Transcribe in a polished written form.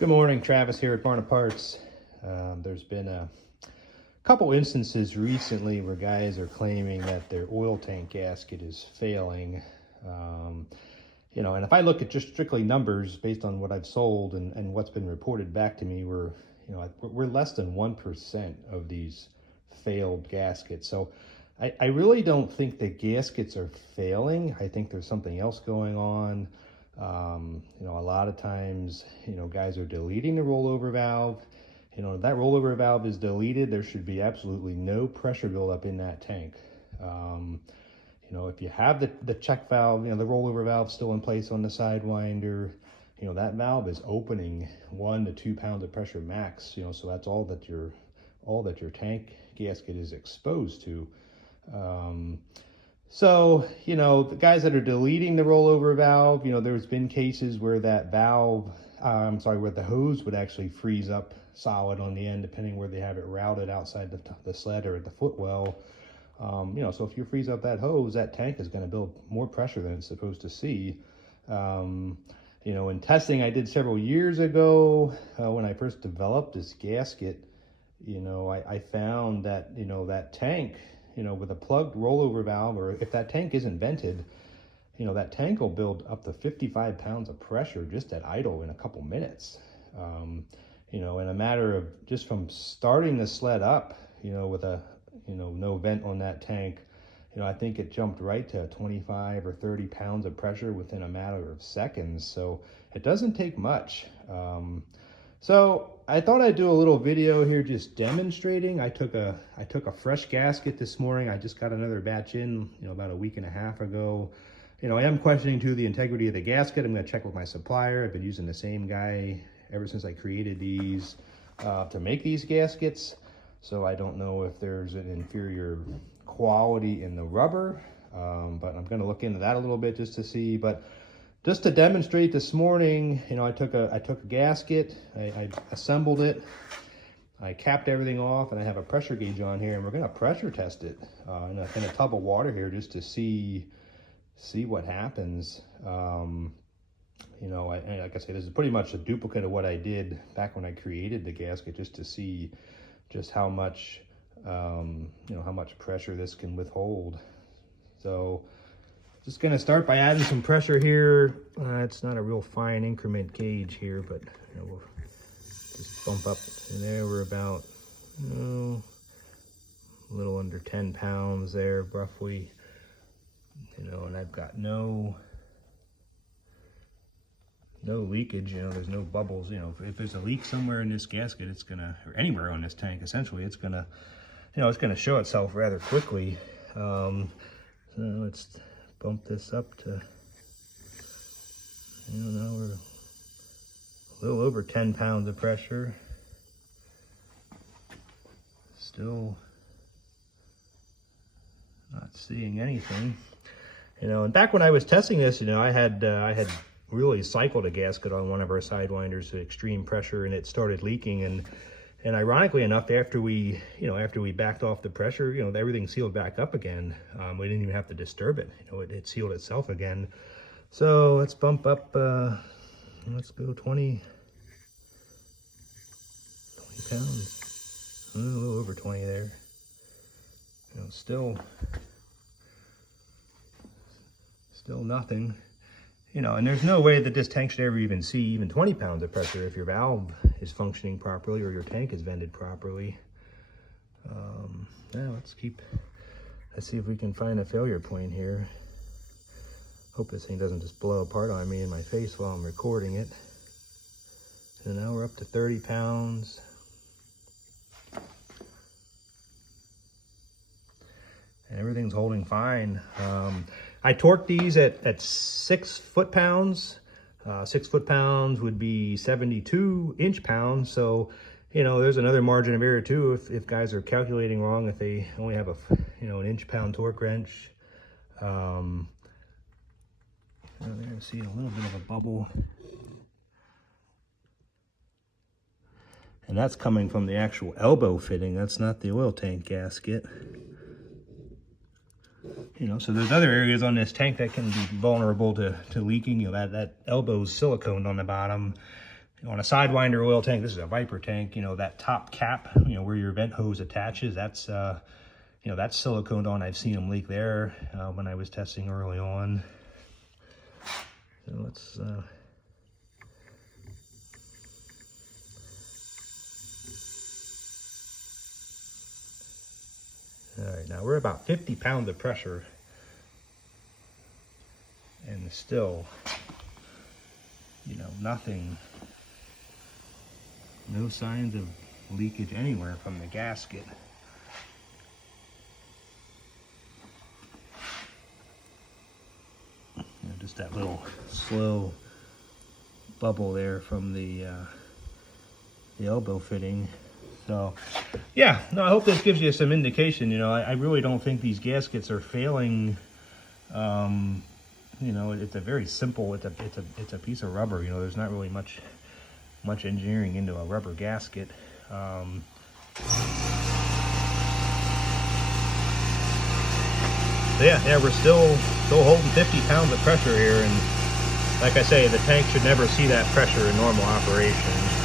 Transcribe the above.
Good morning, Travis here at Barna Parts. There's been a couple instances recently where guys are claiming that their oil tank gasket is failing. And if I look at just strictly numbers based on what I've sold and what's been reported back to me, we're less than 1% of these failed gaskets. So I really don't think the gaskets are failing. I think there's something else going on. A lot of times, guys are deleting the rollover valve. If that rollover valve is deleted, there should be absolutely no pressure buildup in that tank. If you have the check valve, the rollover valve still in place on the sidewinder, that valve is opening 1 to 2 pounds of pressure max. So that's all that your tank gasket is exposed to. The guys that are deleting the rollover valve, there's been cases where that valve, where the hose would actually freeze up solid on the end, depending where they have it routed outside the sled or the footwell. So if you freeze up that hose, that tank is going to build more pressure than it's supposed to see. In testing I did several years ago, when I first developed this gasket, I found that, that tank, with a plugged rollover valve, or if that tank isn't vented, that tank will build up to 55 pounds of pressure just at idle in a couple minutes. In a matter of just from starting the sled up, with a, no vent on that tank, I think it jumped right to 25 or 30 pounds of pressure within a matter of seconds. So it doesn't take much. So I thought I'd do a little video here just demonstrating. I took a fresh gasket this morning. I just got another batch in, about a week and a half ago. I am questioning too the integrity of the gasket. I'm going to check with my supplier. I've been using the same guy ever since I created these to make these gaskets. So I don't know if there's an inferior quality in the rubber, but I'm going to look into that a little bit just to see. But just to demonstrate this morning, I took a gasket, I assembled it, I capped everything off, and I have a pressure gauge on here, and we're going to pressure test it in a tub of water here just to see what happens. Like I say, this is pretty much a duplicate of what I did back when I created the gasket, just to see just how much pressure this can withhold. So just going to start by adding some pressure here. It's not a real fine increment gauge here, but we'll just bump up. And there we're about a little under 10 pounds there, roughly. And I've got no leakage. There's no bubbles. If there's a leak somewhere in this gasket, it's gonna, or anywhere on this tank, essentially, it's gonna, it's gonna show itself rather quickly. So let's bump this up to, now we're a little over 10 pounds of pressure. Still not seeing anything. And back when I was testing this, I had really cycled a gasket on one of our sidewinders to extreme pressure, and it started leaking. And ironically enough, after we backed off the pressure, everything sealed back up again. We didn't even have to disturb it. It sealed itself again. So let's bump up. Let's go 20 pounds. A little over 20 there. Still nothing. And there's no way that this tank should ever even see even 20 pounds of pressure if your valve is functioning properly or your tank is vented properly. Let's see if we can find a failure point here. Hope this thing doesn't just blow apart on me in my face while I'm recording it. And now we're up to 30 pounds. And everything's holding fine. I torqued these at 6 foot-pounds. 6 foot-pounds would be 72 inch-pounds. So, there's another margin of error too if guys are calculating wrong, if they only have an inch-pound torque wrench. There, see a little bit of a bubble. And that's coming from the actual elbow fitting. That's not the oil tank gasket. So there's other areas on this tank that can be vulnerable to leaking. That elbow's siliconed on the bottom. On a Sidewinder oil tank, this is a Viper tank, you know, that top cap, you know, where your vent hose attaches, that's, you know, that's siliconed on. I've seen them leak there when I was testing early on. So let's, all right, now we're about 50 pounds of pressure, and still, you know, nothing. No signs of leakage anywhere from the gasket. You know, just that little slow bubble there from the elbow fitting. So, yeah, no, I hope this gives you some indication. You know, I really don't think these gaskets are failing. You know, it's a very simple. It's a piece of rubber. You know, there's not really much engineering into a rubber gasket. So yeah, we're still holding 50 pounds of pressure here, and like I say, the tank should never see that pressure in normal operation.